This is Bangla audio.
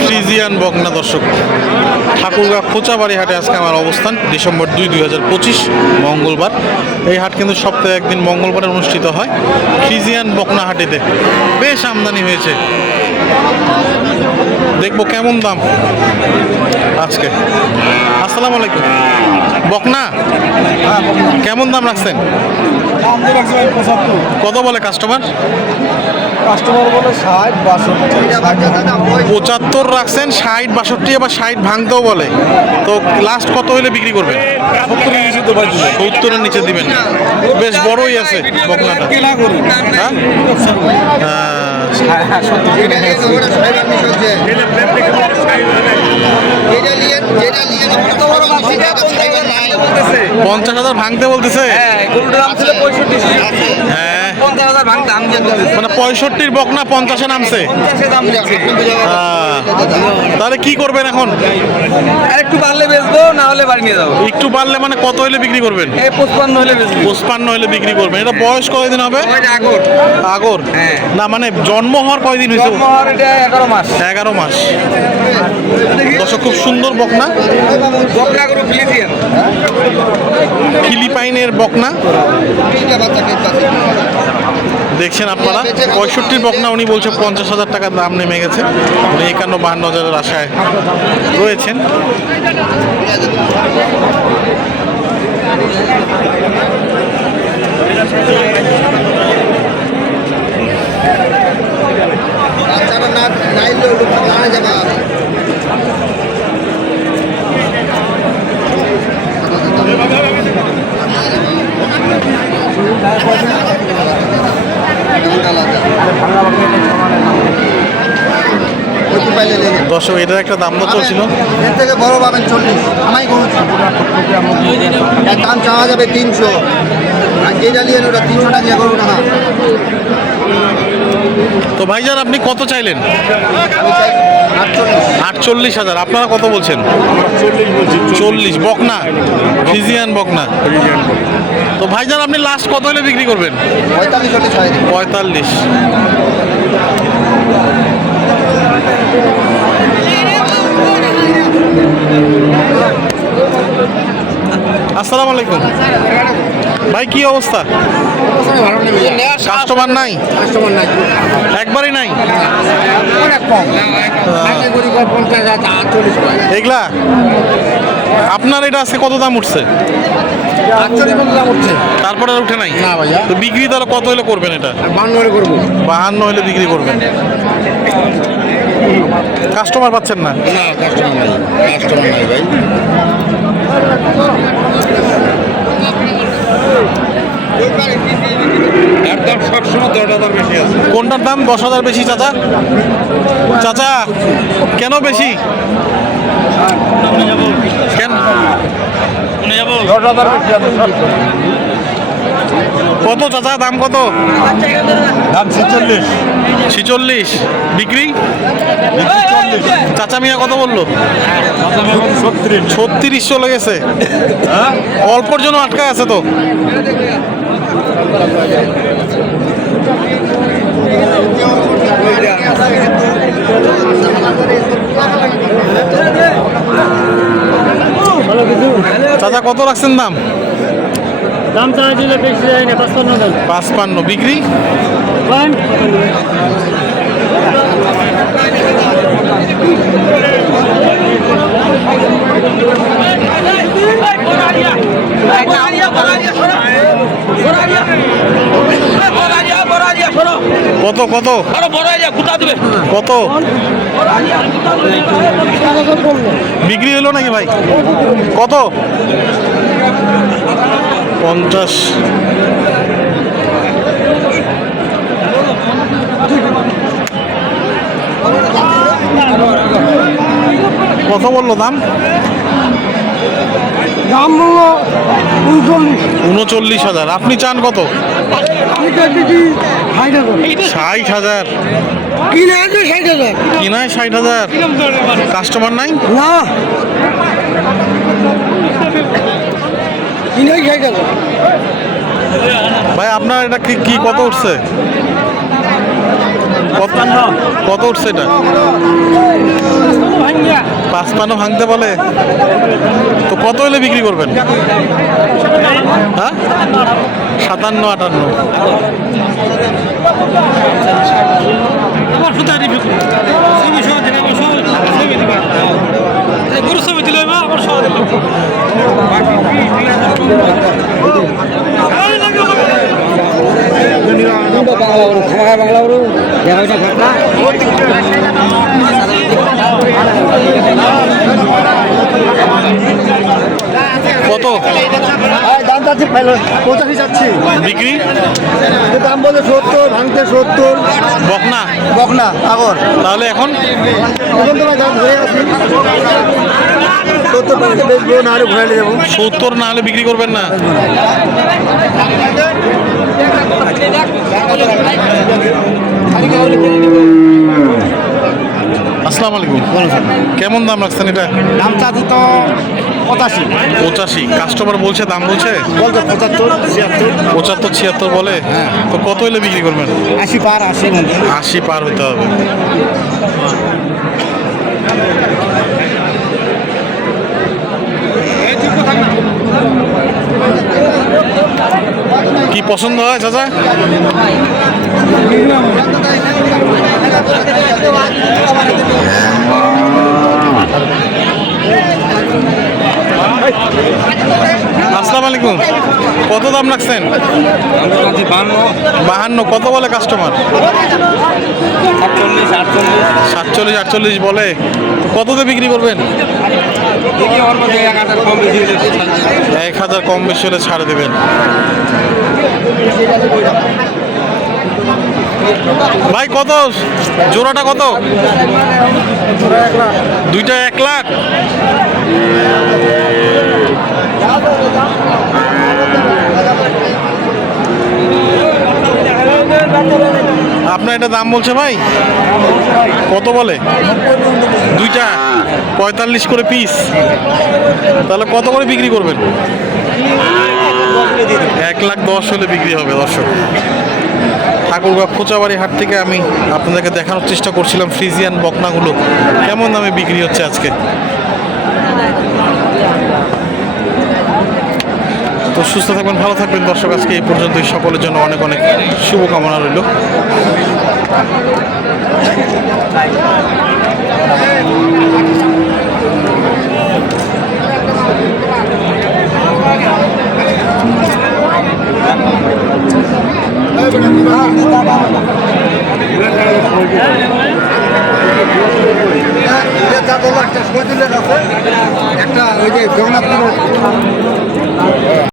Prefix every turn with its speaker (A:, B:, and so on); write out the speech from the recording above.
A: ফ্রিজিয়ান বকনা দর্শক, ঠাকুরগাঁ খোঁচাবাড়ি হাটে আজকে আমার অবস্থান, ডিসেম্বর দুই দুই হাজার পঁচিশ, মঙ্গলবার। এই হাট কিন্তু সপ্তাহে একদিন মঙ্গলবারে অনুষ্ঠিত হয়। ফ্রিজিয়ান বকনা হাটেতে বেশ আমদানি হয়েছে। দেখব কেমন দাম? আজকে। আসসালামু আলাইকুম। বকনা? কেমন দাম রাখছেন? কত বলে কাস্টমার
B: কাস্টমার বলে ষাট বাষট্টি।
A: পঁচাত্তর রাখছেন ষাট বাষট্টি আবার ষাট ভাঙতেও বলে। তো লাস্ট কত হলে বিক্রি করবেন? সত্তরের নিচে দিবেন। বেশ বড়ই আছে বকনাটা।
B: কেনা
A: হ্যাঁ? পঞ্চাশ হাজার ভাঙতে বলতেছে? হ্যাঁ মানে পঁয়ষট্টির বকনা পঞ্চাশে নামছে? তাহলে কি করবেন এখন?
C: একটু পারলে বেচবো না হলে বাড়ি নিয়ে যাব।
A: একটু পারলে মানে কত হলে বিক্রি করবেন?
C: পঁচপান্ন হলে
A: পঁচপান্ন হলে বিক্রি করবেন। এটা বয়স কয়দিন হবে?
C: আগর।
A: আগর?
C: হ্যাঁ।
A: না মানে জন্ম হওয়ার কয়দিন হয়েছে
C: এগারো মাস।
A: এগারো মাস। দর্শক খুব সুন্দর বকনা
C: বকরা গরু
A: ফিলিপাইনের বকনা। দেখছেন আপনারা, পঁয়ষট্টির বকনা উনি বলছে পঞ্চাশ হাজার টাকার দাম নেমে গেছে। উনি একান্ন বাহান্ন হাজারের আশায় রয়েছেন। দর্শক এটার একটা দাম দর চলছিল।
B: এর থেকে বড় পাবেন চল্লিশ। আমাই করছি এর দাম চাওয়া যাবে তিনশো। আর যে জ্বালিয়ে ওটা তিনশো টাকা করব টাকা
A: তো ভাইজান আপনি কত চাইলেন?
B: আটচল্লিশ।
A: আটচল্লিশ হাজার। আপনারা কত বলছেন? চল্লিশ। বকনা। ফিজিয়ান বকনা। তো ভাইজান আপনি লাস্ট কত হলে বিক্রি করবেন?
B: পঁয়তাল্লিশ হলে
A: পঁয়তাল্লিশ। আসসালামু আলাইকুম। ভাই কি অবস্থা? কাস্টমার নাই?
B: কাস্টমার নাই।
A: একবারই নাই? এগুলা? আপনার এটা আজকে কত দাম উঠছে? তারপরে আর উঠে নাই?
B: না ভাইয়া।
A: তো বিক্রি তাহলে কত হলে করবেন এটা?
B: বান্ন করে করব।
A: বাহান্ন হলে বিক্রি করবেন। কাস্টমার পাচ্ছেন না?
B: না কাস্টমার নাই। কাস্টমার নাই ভাই।
C: দশ হাজার বেশি আছে।
A: কোনটার দাম? দশ হাজার বেশি চাচা। চাচা কেন বেশি কেন
C: দশ হাজার
A: কত চাচা দাম কত?
C: দাম ছেচল্লিশ।
A: ছিচল্লিশ। বিক্রি? চাচা মিয়া কত বলল?
C: ছত্রিশ।
A: ছত্রিশ চলে গেছে। অল্পর জন্য আটকা আছে তো। চাচা কত রাখছেন দাম?
D: দাম চাওয়া দিলে বেশি যায় না পাঁচপান্ন দাম
A: পাঁচপান্ন। বিক্রি কত কত? আরও বড় হয়ে গুতা দিবে। কত? বিক্রি হলো নাকি ভাই? কত? পঞ্চাশ। কত বলল দাম?
B: দাম মূল্য উনচল্লিশ।
A: উনচল্লিশ হাজার। আপনি চান কত?
B: আমি চাইছি ষাট হাজার।
A: হাজার। কিনায় ষাট হাজার? কাস্টমার নাই?
B: না। কিনে ষাট হাজার।
A: ভাই আপনার এটা কি কি কত উঠছে? কত উঠছে এটা? পাঁচ পাঁচপান্ন ভাঙতে বলে। তো কত হলে বিক্রি করবেন? হ্যাঁ? সাতান্ন আটান্ন।
D: আমার
B: চাচ্ছি পঁচাশি চাচ্ছি
A: বিক্রি?
B: দাম বলে সত্তর ভাঙতে সত্তর।
A: বকনা?
B: বকনা আগর।
A: তাহলে এখন?
B: এখন তোমার দাম ধরে আছি। সত্তর টাকা বেচবো না আরও ঘুরাইলে যাব।
A: সত্তর না হলে বিক্রি করবেন না। আসসালামু আলাইকুম। কেমন দাম রাখছেন এটা?
B: দাম চাচ্ছি তো পঁচাশি।
A: পঁচাশি। কাস্টমার বলছে দাম বলছে?
B: বলতো পঁচাত্তর ছিয়াত্তর।
A: পঁচাত্তর ছিয়াত্তর বলে? তো কত হলে বিক্রি করবেন?
B: আশি পার আশি
A: আশি পার হতে হবে। কি পছন্দ হয় চাচা? আসসালামু আলাইকুম। কত দাম রাখছেন? বাহান্ন। কত বলে কাস্টমার
C: সাতচল্লিশ, আটচল্লিশ
A: বলে। কততে বিক্রি করবেন।
C: এক হাজার কম বেশি হলে ছাড়ে
A: দেবেন। ভাই, কত? জোড়াটা কত? দুইটা এক লাখ? আপনার এটা দাম বলছে ভাই? কত বলে? দুইটা। পঁয়তাল্লিশ করে পিস তাহলে কত করে বিক্রি করবেন? এক লাখ দশ হলে বিক্রি হবে, দর্শক। ঠাকুরগাঁ খোঁচাবাড়ি হাট থেকে আমি আপনাদেরকে দেখানোর চেষ্টা করছিলাম, ফ্রিজিয়ান বকনাগুলো। কেমন দামে বিক্রি হচ্ছে আজকে? তো সুস্থ থাকবেন, ভালো থাকবেন। দর্শক, আজকে এই পর্যন্তই। সকলের জন্য অনেক অনেক শুভকামনা রইল।